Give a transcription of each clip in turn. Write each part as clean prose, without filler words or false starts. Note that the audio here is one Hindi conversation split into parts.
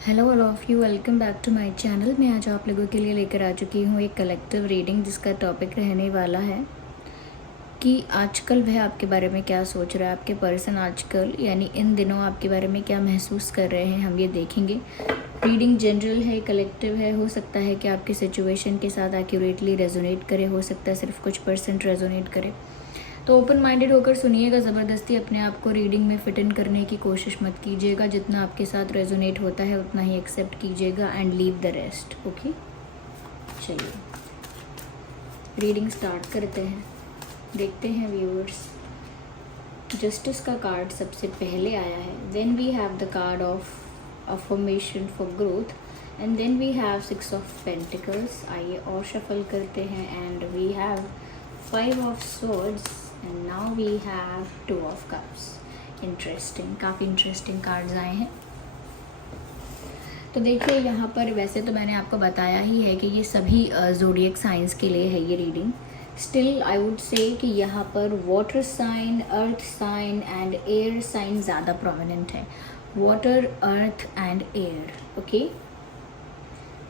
Hello all of you, welcome back to my channel. मैं आज आप लोगों के लिए लेकर आ चुकी हूँ एक कलेक्टिव रीडिंग जिसका टॉपिक रहने वाला है कि आजकल वह आपके बारे में क्या सोच रहा है। आपके पर्सन आजकल यानी इन दिनों आपके बारे में क्या महसूस कर रहे हैं, हम ये देखेंगे। रीडिंग जनरल है, कलेक्टिव है। हो सकता है कि आपकी सिचुएशन के साथ एक्यूरेटली रेजोनेट करे, हो सकता है सिर्फ कुछ % रेजोनेट करे। तो ओपन माइंडेड होकर सुनिएगा। ज़बरदस्ती अपने आप को रीडिंग में फिट इन करने की कोशिश मत कीजिएगा। जितना आपके साथ रेजोनेट होता है उतना ही एक्सेप्ट कीजिएगा and leave the rest. Okay, चलिए रीडिंग स्टार्ट करते हैं। देखते हैं व्यूअर्स। जस्टिस का कार्ड सबसे पहले आया है। Then we have the card of affirmation for growth and then we have 6 of pentacles. आइए और शफल करते हैं and we have 5 of swords and now we have 2 of cups. Interesting, काफ़ी इंटरेस्टिंग कार्ड्स आए हैं। तो देखिए यहाँ पर वैसे तो मैंने आपको बताया ही है कि ये सभी ज़ोडिएक साइंस के लिए है ये reading. Still I would say कि यहाँ पर water sign, earth sign and air sign ज़्यादा प्रोमिनेंट है। Water, earth and air, okay.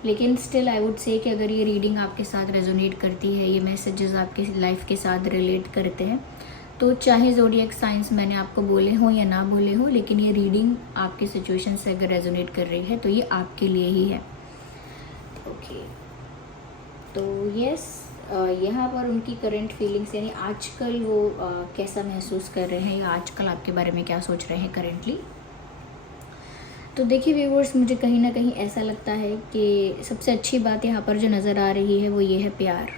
लेकिन स्टिल आई वुड से कि अगर ये रीडिंग आपके साथ रेजोनेट करती है, ये मैसेजेस आपके लाइफ के साथ रिलेट करते हैं, तो चाहे ज़ोडिएक साइंस मैंने आपको बोले हो या ना बोले हो, लेकिन ये रीडिंग आपकी सिचुएशन से अगर रेजोनेट कर रही है तो ये आपके लिए ही है। ओके, तो यस, यहाँ पर उनकी करंट फीलिंग्स यानी आजकल वो कैसा महसूस कर रहे हैं या आजकल आपके बारे में क्या सोच रहे हैं करेंटली। तो देखिए व्यूअर्स, मुझे कहीं ना कहीं ऐसा लगता है कि सबसे अच्छी बात यहाँ पर जो नज़र आ रही है वो ये है प्यार।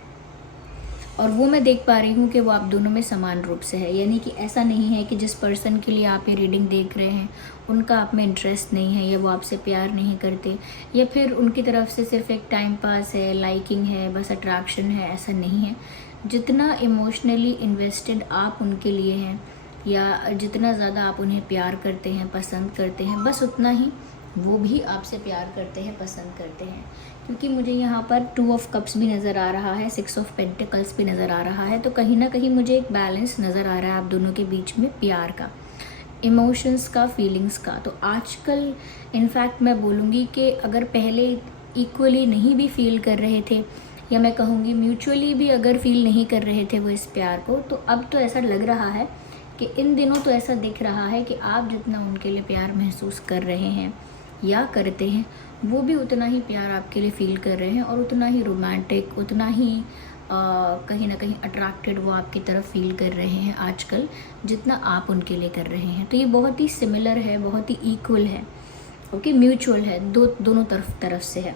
और वो मैं देख पा रही हूँ कि वो आप दोनों में समान रूप से है। यानी कि ऐसा नहीं है कि जिस पर्सन के लिए आप ये रीडिंग देख रहे हैं उनका आप में इंटरेस्ट नहीं है या वो आपसे प्यार नहीं करते या फिर उनकी तरफ से सिर्फ एक टाइम पास है, लाइकिंग है, बस अट्रैक्शन है, ऐसा नहीं है। जितना इमोशनली इन्वेस्टेड आप उनके लिए हैं या जितना ज़्यादा आप उन्हें प्यार करते हैं, पसंद करते हैं, बस उतना ही वो भी आपसे प्यार करते हैं, पसंद करते हैं। क्योंकि मुझे यहाँ पर 2 ऑफ कप्स भी नज़र आ रहा है, 6 ऑफ पेंटिकल्स भी नज़र आ रहा है। तो कहीं ना कहीं मुझे एक बैलेंस नज़र आ रहा है आप दोनों के बीच में, प्यार का, इमोशंस का, फीलिंग्स का। तो आजकल इनफैक्ट मैं बोलूँगी कि अगर पहले इक्वली नहीं भी फील कर रहे थे या मैं कहूँगी म्यूचुअली भी अगर फील नहीं कर रहे थे वो इस प्यार को, तो अब तो ऐसा लग रहा है कि इन दिनों तो ऐसा दिख रहा है कि आप जितना उनके लिए प्यार महसूस कर रहे हैं या करते हैं, वो भी उतना ही प्यार आपके लिए फील कर रहे हैं और उतना ही रोमांटिक, उतना ही कहीं ना कहीं अट्रैक्टेड वो आपकी तरफ फील कर रहे हैं आजकल जितना आप उनके लिए कर रहे हैं। तो ये बहुत ही सिमिलर है, बहुत ही इक्वल है, ओके, म्यूचुअल है, दोनों तरफ से है।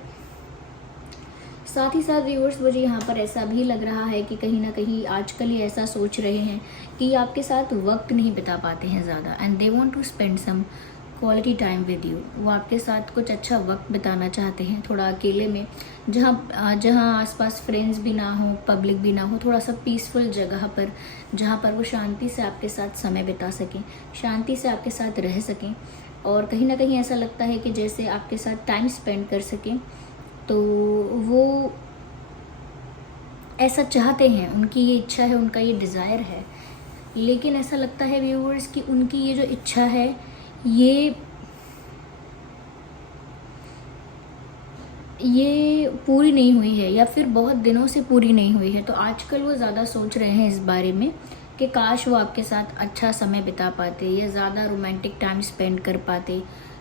साथ ही साथ व्यूअर्स, मुझे यहाँ पर ऐसा भी लग रहा है कि कहीं ना कहीं आजकल ये ऐसा सोच रहे हैं कि आपके साथ वक्त नहीं बिता पाते हैं ज़्यादा and they want to spend some quality time with you. वो आपके साथ कुछ अच्छा वक्त बिताना चाहते हैं, थोड़ा अकेले में, जहाँ आसपास फ्रेंड्स भी ना हो, पब्लिक भी ना हो, थोड़ा सा पीसफुल जगह पर जहाँ पर वो शांति से आपके साथ समय बिता सकें, शांति से आपके साथ रह सकें और कहीं ना कहीं ऐसा लगता है कि जैसे आपके साथ टाइम स्पेंड कर सकें। तो वो ऐसा चाहते हैं, उनकी ये इच्छा है, उनका ये डिज़ायर है। लेकिन ऐसा लगता है व्यूअर्स कि उनकी ये जो इच्छा है ये पूरी नहीं हुई है या फिर बहुत दिनों से पूरी नहीं हुई है। तो आजकल वो ज़्यादा सोच रहे हैं इस बारे में कि काश वो आपके साथ अच्छा समय बिता पाते या ज़्यादा रोमांटिक टाइम स्पेंड कर पाते,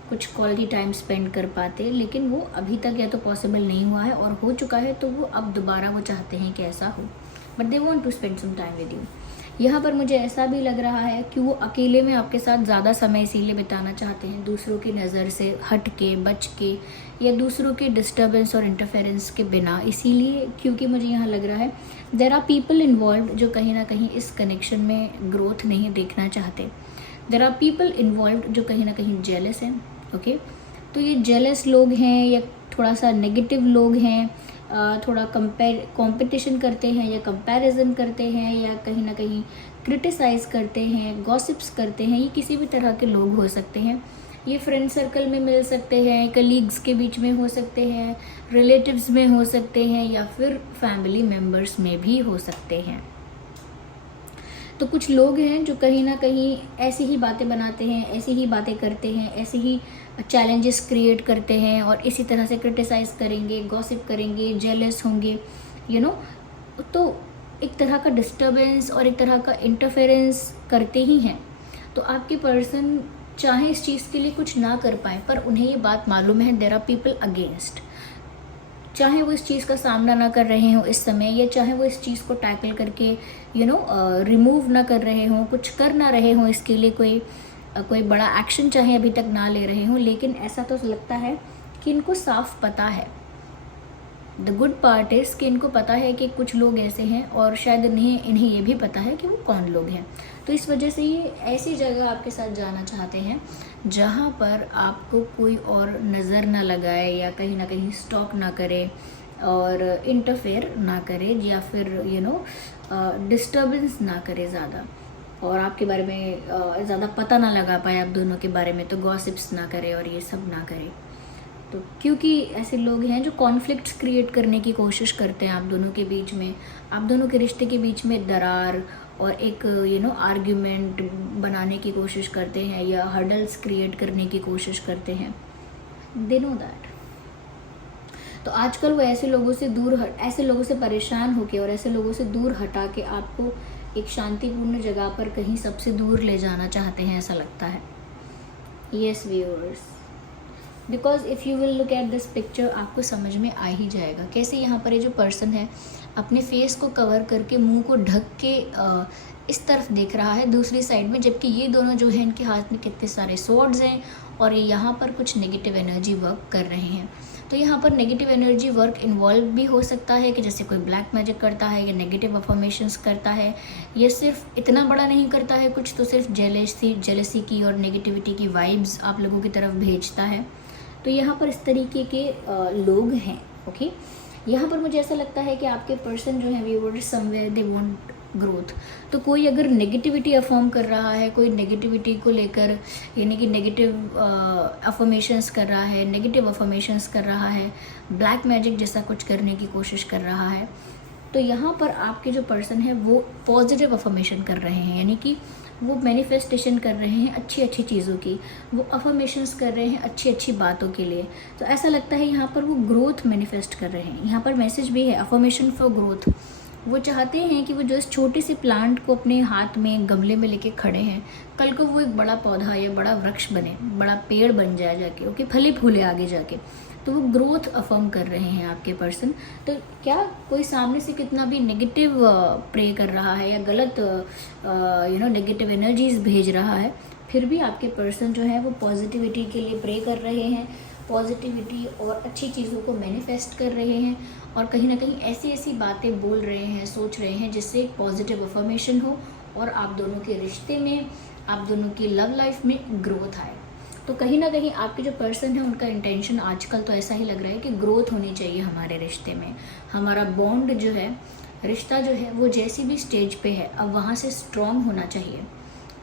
कुछ क्वालिटी टाइम स्पेंड कर पाते। लेकिन वो अभी तक या तो पॉसिबल नहीं हुआ है और हो चुका है तो वो अब दोबारा वो चाहते हैं कि ऐसा हो, but they want to spend some time with you. यहाँ पर मुझे ऐसा भी लग रहा है कि वो अकेले में आपके साथ ज़्यादा समय इसीलिए बिताना चाहते हैं, दूसरों की नज़र से हट के, बच के, या दूसरों के डिस्टर्बेंस और इंटरफेरेंस के बिना। इसीलिए क्योंकि मुझे यहाँ लग रहा है देयर आर पीपल इन्वॉल्व जो कहीं ना कहीं इस कनेक्शन में ग्रोथ नहीं देखना चाहते। देयर आर पीपल इन्वॉल्व जो कहीं ना कहीं जेलस हैं, ओके। तो ये जेलस लोग हैं या थोड़ा सा नेगेटिव लोग हैं, थोड़ा कंपटीशन करते हैं या कंपैरिजन करते हैं या कहीं ना कहीं क्रिटिसाइज़ करते हैं, गॉसिप्स करते हैं। ये किसी भी तरह के लोग हो सकते हैं। ये फ्रेंड सर्कल में मिल सकते हैं, कलीग्स के बीच में हो सकते हैं, रिलेटिव्स में हो सकते हैं या फिर फैमिली मेम्बर्स में भी हो सकते हैं। तो कुछ लोग हैं जो कहीं ना कहीं ऐसी ही बातें बनाते हैं, ऐसी ही बातें करते हैं, ऐसे ही चैलेंजेस क्रिएट करते हैं और इसी तरह से क्रिटिसाइज़ करेंगे, गॉसिप करेंगे, जेलस होंगे, यू नो। तो एक तरह का डिस्टर्बेंस और एक तरह का इंटरफेरेंस करते ही हैं। तो आपके पर्सन चाहे इस चीज़ के लिए कुछ ना कर पाए, पर उन्हें ये बात मालूम है देयर आर पीपल अगेंस्ट। चाहे वो इस चीज़ का सामना ना कर रहे हों इस समय, या चाहे वो इस चीज़ को टैकल करके रिमूव ना कर रहे हों, कुछ कर ना रहे हों इसके लिए, कोई बड़ा एक्शन चाहे अभी तक ना ले रहे हों, लेकिन ऐसा तो लगता है कि इनको साफ पता है। द गुड पार्ट इज़ कि इनको पता है कि कुछ लोग ऐसे हैं और शायद इन्हें ये भी पता है कि वो कौन लोग हैं। तो इस वजह से ये ऐसी जगह आपके साथ जाना चाहते हैं जहाँ पर आपको कोई और नज़र ना लगाए या कहीं ना कहीं स्टॉक ना करे और इंटरफेयर ना करे, या फिर डिस्टर्बेंस ना करे ज़्यादा, और आपके बारे में ज़्यादा पता ना लगा पाए आप दोनों के बारे में, तो गॉसिप्स ना करे और ये सब ना करे। तो क्योंकि ऐसे लोग हैं जो कॉन्फ्लिक्ट्स क्रिएट करने की कोशिश करते हैं आप दोनों के बीच में, आप दोनों के रिश्ते के बीच में दरार और एक आर्ग्यूमेंट बनाने की कोशिश करते हैं या हर्डल्स क्रिएट करने की कोशिश करते हैं। They know that. तो आजकल वो ऐसे लोगों से परेशान होके और ऐसे लोगों से दूर हटा के आपको एक शांतिपूर्ण जगह पर कहीं सबसे दूर ले जाना चाहते हैं, ऐसा लगता है। Yes viewers, because if you will look at this picture आपको समझ में आ ही जाएगा कैसे यहाँ पर ये जो पर्सन है अपने फेस को कवर करके, मुंह को ढक के इस तरफ देख रहा है दूसरी साइड में, जबकि ये दोनों जो है इनके हाथ में कितने सारे स्वॉर्ड्स हैं और ये यहाँ पर कुछ नेगेटिव एनर्जी वर्क कर रहे हैं। तो यहाँ पर नेगेटिव एनर्जी वर्क इन्वॉल्व भी हो सकता है कि जैसे कोई ब्लैक मैजिक करता है या नेगेटिव अफर्मेशंस करता है, ये सिर्फ इतना बड़ा नहीं करता है कुछ, तो सिर्फ जेलसी की और नेगेटिविटी की वाइब्स आप लोगों की तरफ भेजता है। तो यहाँ पर इस तरीके के लोग हैं। ओके, यहाँ पर मुझे ऐसा लगता है कि आपके पर्सन जो है viewers somewhere they want growth. तो कोई अगर नेगेटिविटी अफर्म कर रहा है, कोई नेगेटिविटी को लेकर यानी कि नेगेटिव अफर्मेशंस कर रहा है, नेगेटिव अफर्मेशंस कर रहा है, ब्लैक मैजिक जैसा कुछ करने की कोशिश कर रहा है, तो यहाँ पर आपके जो पर्सन है वो पॉजिटिव अफर्मेशन कर रहे हैं, यानी कि वो मैनिफेस्टेशन कर रहे हैं अच्छी अच्छी चीज़ों की, वो अफर्मेशंस कर रहे हैं अच्छी अच्छी बातों के लिए। तो ऐसा लगता है यहाँ पर वो ग्रोथ मैनिफेस्ट कर रहे हैं। यहाँ पर मैसेज भी है अफर्मेशन फॉर ग्रोथ। वो चाहते हैं कि वो जो इस छोटे से प्लांट को अपने हाथ में गमले में लेके खड़े हैं, कल को वो एक बड़ा पौधा या बड़ा वृक्ष बने, बड़ा पेड़ बन जाए जाके, ओके, फले फूले आगे जाके। तो वो ग्रोथ अफर्म कर रहे हैं आपके पर्सन। तो क्या कोई सामने से कितना भी नेगेटिव प्रे कर रहा है या गलत नेगेटिव एनर्जीज भेज रहा है, फिर भी आपके पर्सन जो है वो पॉजिटिविटी के लिए प्रे कर रहे हैं, पॉजिटिविटी और अच्छी चीज़ों को मैनिफेस्ट कर रहे हैं, और कहीं ना कहीं ऐसी ऐसी बातें बोल रहे हैं, सोच रहे हैं जिससे एक पॉजिटिव अफर्मेशन हो और आप दोनों के रिश्ते में, आप दोनों की लव लाइफ में ग्रोथ आए। तो कहीं ना कहीं आपके जो पर्सन है उनका इंटेंशन आजकल तो ऐसा ही लग रहा है कि ग्रोथ होनी चाहिए हमारे रिश्ते में, हमारा बॉन्ड जो है, रिश्ता जो है वो जैसी भी स्टेज पे है अब वहाँ से स्ट्रॉन्ग होना चाहिए,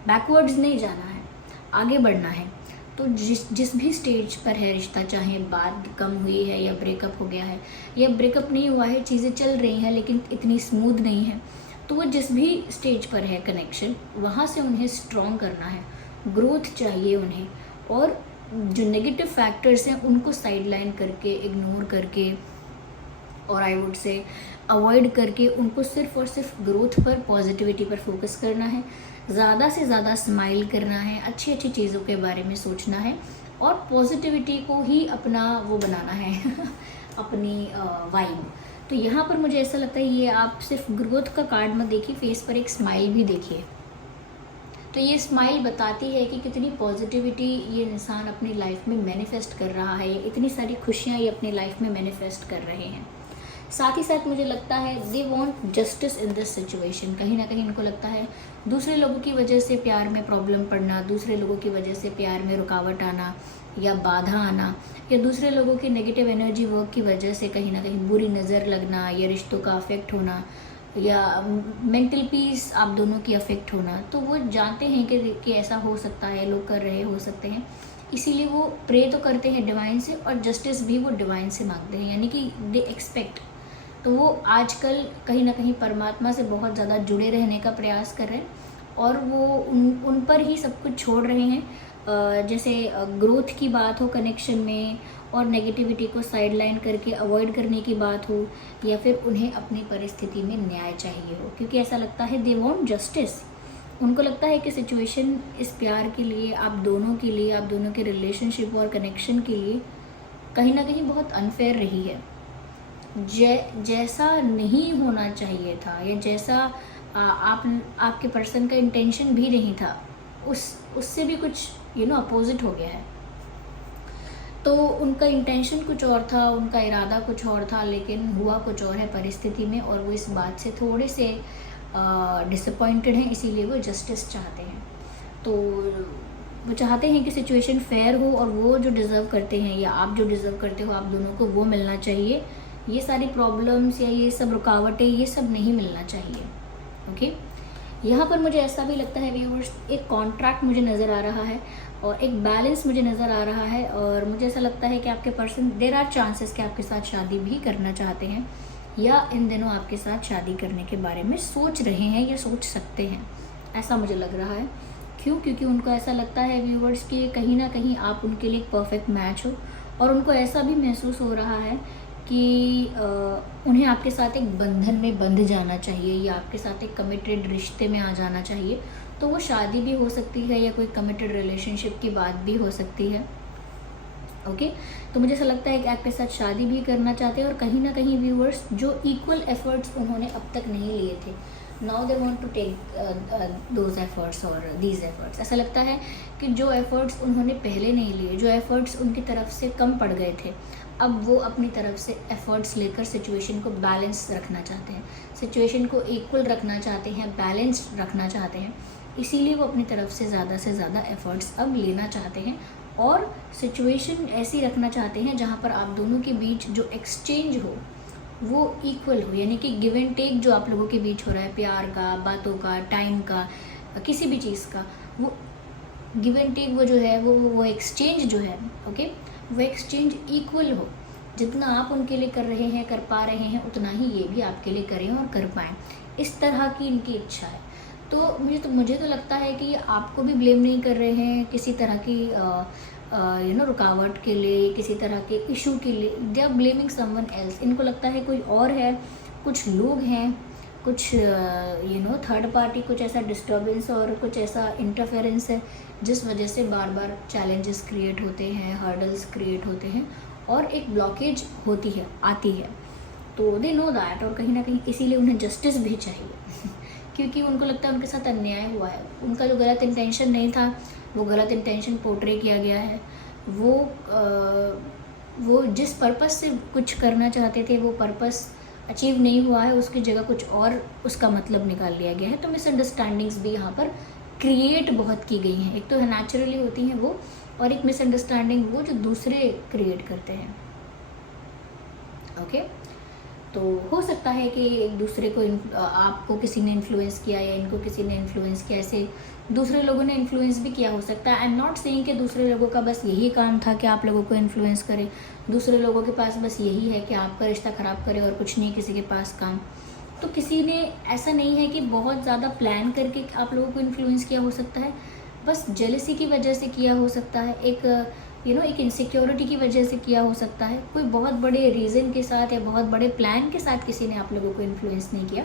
बैकवर्ड्स नहीं जाना है, आगे बढ़ना है। तो जिस भी स्टेज पर है रिश्ता, चाहे बात कम हुई है या ब्रेकअप हो गया है या ब्रेकअप नहीं हुआ है, चीज़ें चल रही हैं लेकिन इतनी स्मूथ नहीं है, तो वो जिस भी स्टेज पर है कनेक्शन, वहाँ से उन्हें स्ट्रॉन्ग करना है, ग्रोथ चाहिए उन्हें, और जो नेगेटिव फैक्टर्स हैं उनको साइडलाइन करके, इग्नोर करके, और आई वुड से अवॉइड करके उनको सिर्फ और सिर्फ ग्रोथ पर, पॉजिटिविटी पर फोकस करना है, ज़्यादा से ज़्यादा स्माइल करना है, अच्छी अच्छी चीज़ों के बारे में सोचना है और पॉजिटिविटी को ही अपना वो बनाना है अपनी वाइब। तो यहाँ पर मुझे ऐसा लगता है ये आप सिर्फ ग्रोथ का कार्ड मत देखिए, फेस पर एक स्माइल भी देखिए। तो ये स्माइल बताती है कि कितनी पॉजिटिविटी ये इंसान अपनी लाइफ में मैनिफेस्ट कर रहा है, इतनी सारी खुशियाँ ये अपनी लाइफ में मैनिफेस्ट कर रहे हैं। साथ ही साथ मुझे लगता है they want justice in this situation. कहीं ना कहीं इनको लगता है दूसरे लोगों की वजह से प्यार में प्रॉब्लम पड़ना, दूसरे लोगों की वजह से प्यार में रुकावट आना या बाधा आना, या दूसरे लोगों की नेगेटिव एनर्जी वर्क की वजह से कहीं ना कहीं बुरी नज़र लगना या रिश्तों का अफेक्ट होना या मेंटल पीस आप दोनों की अफेक्ट होना। तो वो जानते हैं कि ऐसा हो सकता है, लोग कर रहे हो सकते हैं, इसीलिए वो प्रे तो करते हैं डिवाइन से और जस्टिस भी वो डिवाइन से मांगते हैं, यानी कि दे एक्सपेक्ट। तो वो आजकल कहीं ना कहीं परमात्मा से बहुत ज़्यादा जुड़े रहने का प्रयास कर रहे हैं और वो उन पर ही सब कुछ छोड़ रहे हैं। जैसे ग्रोथ की बात हो कनेक्शन में, और नेगेटिविटी को साइडलाइन करके अवॉइड करने की बात हो, या फिर उन्हें अपनी परिस्थिति में न्याय चाहिए हो, क्योंकि ऐसा लगता है दे वांट जस्टिस। उनको लगता है कि सिचुएशन इस प्यार के लिए, आप दोनों के लिए, आप दोनों के रिलेशनशिप और कनेक्शन के लिए कहीं ना कहीं बहुत अनफेयर रही है। जैसा नहीं होना चाहिए था, या जैसा आपके पर्सन का इंटेंशन भी नहीं था, उससे भी कुछ अपोजिट हो गया है। तो उनका इंटेंशन कुछ और था, उनका इरादा कुछ और था, लेकिन हुआ कुछ और है परिस्थिति में, और वो इस बात से थोड़े से डिसअपॉइंटेड हैं, इसीलिए वो जस्टिस चाहते हैं। तो वो चाहते हैं कि सिचुएशन फेयर हो, और वो जो डिज़र्व करते हैं या आप जो डिज़र्व करते हो, आप दोनों को वो मिलना चाहिए। ये सारी प्रॉब्लम्स या ये सब रुकावटें, ये सब नहीं मिलना चाहिए। ओके, यहाँ पर मुझे ऐसा भी लगता है व्यूअर्स, एक कॉन्ट्रैक्ट मुझे नज़र आ रहा है और एक बैलेंस मुझे नज़र आ रहा है, और मुझे ऐसा लगता है कि आपके पर्सन, देयर आर चांसेस कि आपके साथ शादी भी करना चाहते हैं, या इन दिनों आपके साथ शादी करने के बारे में सोच रहे हैं या सोच सकते हैं, ऐसा मुझे लग रहा है। क्यों? क्योंकि उनको ऐसा लगता है व्यूअर्स कि कहीं ना कहीं आप उनके लिए एक परफेक्ट मैच हो, और उनको ऐसा भी महसूस हो रहा है कि उन्हें आपके साथ एक बंधन में बंध जाना चाहिए, या आपके साथ एक कमिटेड रिश्ते में आ जाना चाहिए। तो वो शादी भी हो सकती है, या कोई कमिटेड रिलेशनशिप की बात भी हो सकती है। ओके, तो मुझे ऐसा लगता है कि आपके साथ शादी भी करना चाहते हैं, और कहीं ना कहीं व्यूअर्स जो इक्वल एफर्ट्स उन्होंने अब तक नहीं लिए थे, now they want to take those efforts और दीज एफर्ट्स। ऐसा लगता है कि जो एफर्ट्स उन्होंने पहले नहीं लिए, जो एफर्ट्स उनकी तरफ से कम पड़ गए थे, अब वो अपनी तरफ से एफर्ट्स लेकर सिचुएशन को बैलेंस रखना चाहते हैं, सिचुएशन को इक्वल रखना चाहते हैं, बैलेंस रखना चाहते हैं। इसीलिए वो अपनी तरफ से ज़्यादा एफर्ट्स अब लेना चाहते हैं, और सिचुएशन ऐसी रखना चाहते हैं जहाँ पर आप दोनों के बीच जो एक्सचेंज हो वो इक्वल हो, यानी कि गिव एंड टेक जो आप लोगों के बीच हो रहा है, प्यार का, बातों का, टाइम का, किसी भी चीज़ का, वो गिव एंड टेक वो जो है वो एक्सचेंज जो है, ओके, वो एक्सचेंज इक्वल हो। जितना आप उनके लिए कर रहे हैं, कर पा रहे हैं, उतना ही ये भी आपके लिए करें और कर पाएँ, इस तरह की इनकी इच्छा है। तो मुझे तो लगता है कि आपको भी ब्लेम नहीं कर रहे हैं किसी तरह की रुकावट के लिए, किसी तरह के इशू के लिए। They are blaming someone else. इनको लगता है कोई और है, कुछ लोग हैं, कुछ थर्ड पार्टी, कुछ ऐसा डिस्टर्बेंस और कुछ ऐसा इंटरफेरेंस है जिस वजह से बार बार चैलेंजेस क्रिएट होते हैं, हर्डल्स क्रिएट होते हैं, और एक ब्लॉकेज आती है। तो दे नो दैट, और कहीं ना कहीं इसीलिए उन्हें जस्टिस भी चाहिए क्योंकि उनको लगता है उनके साथ अन्याय हुआ है। उनका जो गलत इंटेंशन नहीं था, वो गलत इंटेंशन पोर्ट्रे किया गया है। वो जिस पर्पस से कुछ करना चाहते थे, वो पर्पस अचीव नहीं हुआ है, उसकी जगह कुछ और उसका मतलब निकाल लिया गया है। तो मिसअंडरस्टैंडिंग्स भी यहाँ पर क्रिएट बहुत की गई हैं। एक तो नेचुरली होती हैं वो, और एक मिसअंडरस्टैंडिंग वो जो दूसरे क्रिएट करते हैं। ओके, तो हो सकता है कि एक दूसरे को आपको किसी ने इन्फ्लुएंस किया, या इनको किसी ने इन्फ्लुएंस किया, ऐसे दूसरे लोगों ने इन्फ्लुएंस भी किया हो सकता है। आई एम नॉट सेइंग कि दूसरे लोगों का बस यही काम था कि आप लोगों को इन्फ्लुएंस करे, दूसरे लोगों के पास बस यही है कि आपका रिश्ता ख़राब करे और कुछ नहीं किसी के पास काम। तो किसी ने ऐसा नहीं है कि बहुत ज़्यादा प्लान करके आप लोगों को इन्फ्लुएंस किया हो सकता है, बस जेलसी की वजह से किया हो सकता है, एक इनसिक्योरिटी की वजह से किया हो सकता है। कोई बहुत बड़े रीज़न के साथ या बहुत बड़े प्लान के साथ किसी ने आप लोगों को इन्फ्लुएंस नहीं किया।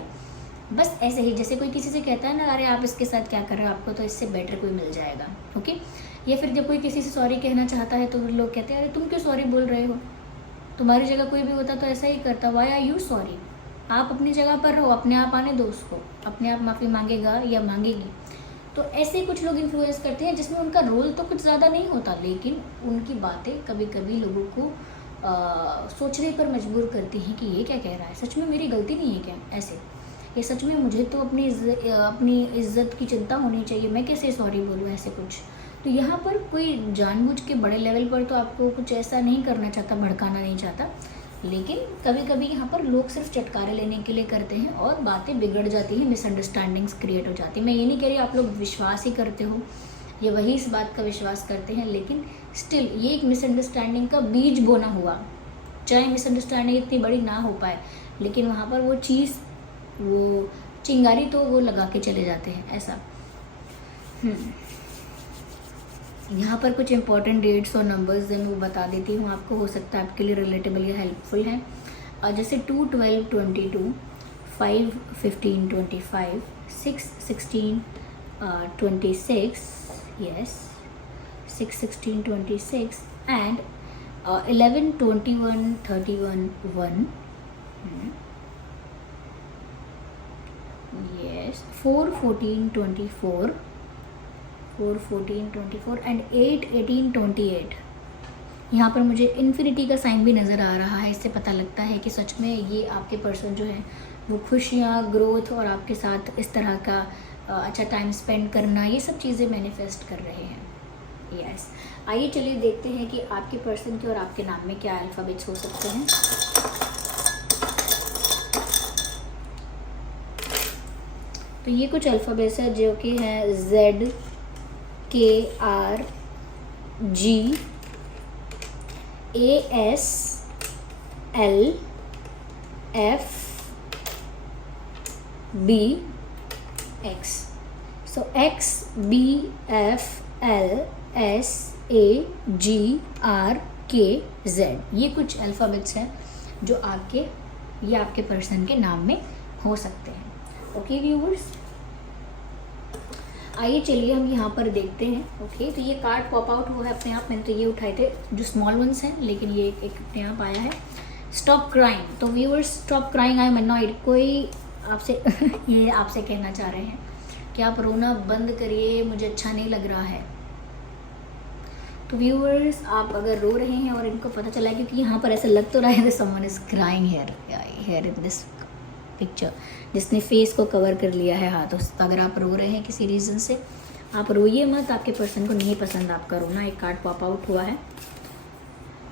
बस ऐसे ही जैसे कोई किसी से कहता है ना, अरे आप इसके साथ क्या कर रहे हो, आपको तो इससे बेटर कोई मिल जाएगा। ओके, या फिर जब कोई किसी से सॉरी कहना चाहता है तो लोग कहते हैं अरे तुम क्यों सॉरी बोल रहे हो, तुम्हारी जगह कोई भी होता तो ऐसा ही करता, व्हाई आर यू सॉरी। आप अपनी जगह पर रहो, अपने आप आने दो उसको, अपने आप माफ़ी मांगेगा या मांगेगी। तो ऐसे कुछ लोग इन्फ्लुएंस करते हैं जिसमें उनका रोल तो कुछ ज़्यादा नहीं होता, लेकिन उनकी बातें कभी कभी लोगों को सोचने पर मजबूर करती हैं कि ये क्या कह रहा है, सच में मेरी गलती नहीं है क्या, ऐसे ये सच में मुझे तो अपनी इज्जत की चिंता होनी चाहिए, मैं कैसे सॉरी बोलूँ, ऐसे कुछ। तो यहाँ पर कोई जानबूझ के बड़े लेवल पर तो आपको कुछ ऐसा नहीं करना चाहता, भड़काना नहीं चाहता, लेकिन कभी कभी यहाँ पर लोग सिर्फ चटकारे लेने के लिए करते हैं और बातें बिगड़ जाती हैं, मिसअंडरस्टैंडिंग्स क्रिएट हो जाती है। मैं ये नहीं कह रही आप लोग विश्वास ही करते हो या वही इस बात का विश्वास करते हैं, लेकिन स्टिल ये एक मिसअंडरस्टैंडिंग का बीज बोना हुआ। चाहे मिसअंडरस्टैंडिंग इतनी बड़ी ना हो पाए, लेकिन वहाँ पर वो चीज़, वो चिंगारी तो वो लगा के चले जाते हैं ऐसा। यहाँ पर कुछ इंपॉर्टेंट डेट्स और नंबर्स हैं, मैं वो बता देती हूँ आपको, हो सकता है आपके लिए रिलेटेबल या हेल्पफुल है। जैसे 2/12/22, 5/15/25, 6/16/26, यस 6/16/26 एंड 11/21/31/1, यस 4/14/24, 4/14/24 एंड 8/18/28। यहाँ पर मुझे इन्फिनिटी का साइन भी नज़र आ रहा है, इससे पता लगता है कि सच में ये आपके पर्सन जो है वो खुशियाँ, ग्रोथ और आपके साथ इस तरह का अच्छा टाइम स्पेंड करना, ये सब चीज़ें मैनिफेस्ट कर रहे हैं। यस आइए चलिए देखते हैं कि आपके पर्सन के और आपके नाम में क्या अल्फ़ाबेट्स हो सकते हैं। तो ये कुछ अल्फ़ाबेट्स है जो कि है ZKRGASLFBX। सो XBFLSAGRKZ, ये कुछ अल्फ़ाबेट्स हैं जो आपके पर्सन के नाम में हो सकते हैं। ओके व्यूवर्स, आइए चलिए हम यहाँ पर देखते हैं। ओके तो ये कार्ड पॉप आउट हुआ है अपने आप, मैंने तो ये उठाए थे जो स्मॉल वंस हैं, लेकिन ये एक अपने आप आया है। Stop crying. तो viewers stop crying, I am annoyed. कोई आपसे ये आपसे कहना चाह रहे हैं कि आप रोना बंद करिए, मुझे अच्छा नहीं लग रहा है। तो व्यूवर्स आप अगर रो रहे हैं और इनको पता चला है, क्योंकि यहाँ पर ऐसा लग तो रहा है someone is crying here in this picture, जिसने फेस को कवर कर लिया है हाथों से। तो अगर आप रो रहे हैं किसी रीज़न से, आप रोइए मत, आपके पर्सन को नहीं पसंद आपका रोना। एक कार्ड पॉप आउट हुआ है,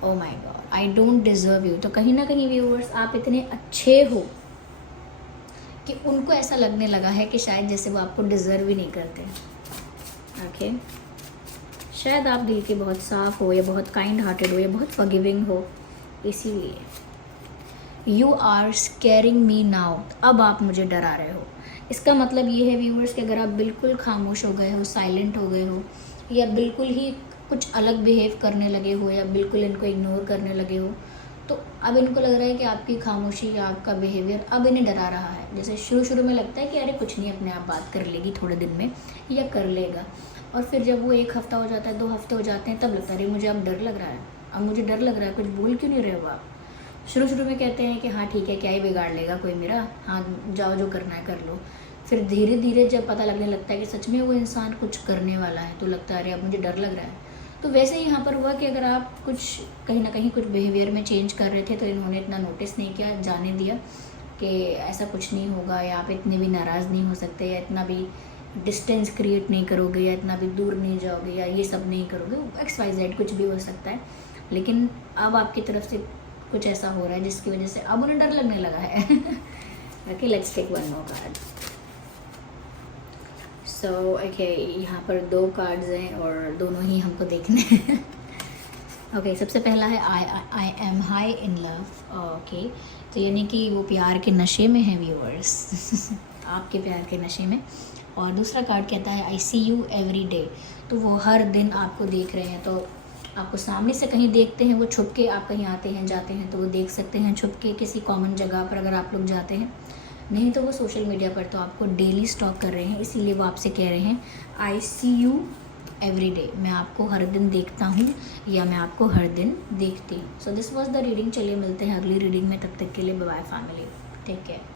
oh my God, I don't deserve you. तो कहीं ना कहीं व्यूअर्स आप इतने अच्छे हो कि उनको ऐसा लगने लगा है कि शायद जैसे वो आपको डिज़र्व ही नहीं करते। ओके शायद आप दिल के बहुत साफ़ हो, या बहुत काइंड हार्टेड हो, या बहुत फॉरगिविंग हो, इसीलिए you are scaring me now, अब आप मुझे डरा रहे हो। इसका मतलब ये है व्यूअर्स कि अगर आप बिल्कुल खामोश हो गए हो, साइलेंट हो गए हो, या बिल्कुल ही कुछ अलग बिहेव करने लगे हो, या बिल्कुल इनको इग्नोर करने लगे हो, तो अब इनको लग रहा है कि आपकी खामोशी या आपका बिहेवियर अब इन्हें डरा रहा है। जैसे शुरू में लगता है कि अरे कुछ नहीं, अपने आप बात कर लेगी थोड़े दिन में, या कर लेगा, और फिर जब वो 1 हफ़्ता हो जाता है, 2 हफ्ते हो जाते हैं, तब लगता है अरे मुझे अब डर लग रहा है, अब मुझे डर लग रहा है, कुछ बोल क्यों नहीं रहे हो आप। शुरू में कहते हैं कि हाँ ठीक है, क्या ही बिगाड़ लेगा कोई मेरा, हाँ जाओ जो करना है कर लो। फिर धीरे धीरे जब पता लगने लगता है कि सच में वो इंसान कुछ करने वाला है, तो लगता है अरे अब मुझे डर लग रहा है। तो वैसे ही यहाँ पर हुआ कि अगर आप कुछ कहीं ना कहीं कुछ बिहेवियर में चेंज कर रहे थे, तो इन्होंने इतना नोटिस नहीं किया, जाने दिया कि ऐसा कुछ नहीं होगा, या आप इतने भी नाराज़ नहीं हो सकते, या इतना भी डिस्टेंस क्रिएट नहीं करोगे, या इतना भी दूर नहीं जाओगे, या ये सब नहीं करोगे, XYZ कुछ भी हो सकता है। लेकिन अब आपकी तरफ से कुछ ऐसा हो रहा है जिसकी वजह से अब उन्हें डर लगने लगा है। Okay let's take one more card. So okay यहाँ पर 2 कार्ड्स हैं और दोनों ही हमको देखने हैं। ओके सबसे पहला है I am high in love. Okay तो यानी कि वो प्यार के नशे में है व्यूअर्स। आपके प्यार के नशे में। और दूसरा कार्ड कहता है आई सी यू एवरी डे। तो वो हर दिन आपको देख रहे हैं, तो आपको सामने से कहीं देखते हैं, वो छुप के आप कहीं आते हैं जाते हैं तो वो देख सकते हैं छुप के किसी कॉमन जगह पर अगर आप लोग जाते हैं, नहीं तो वो सोशल मीडिया पर तो आपको डेली स्टॉक कर रहे हैं। इसीलिए वो आपसे कह रहे हैं आई सी यू एवरी डे, मैं आपको हर दिन देखता हूँ या मैं आपको हर दिन देखती हूँ। So this was the reading. चलिए मिलते हैं अगली रीडिंग में, तब तक के लिए bye bye family, take care.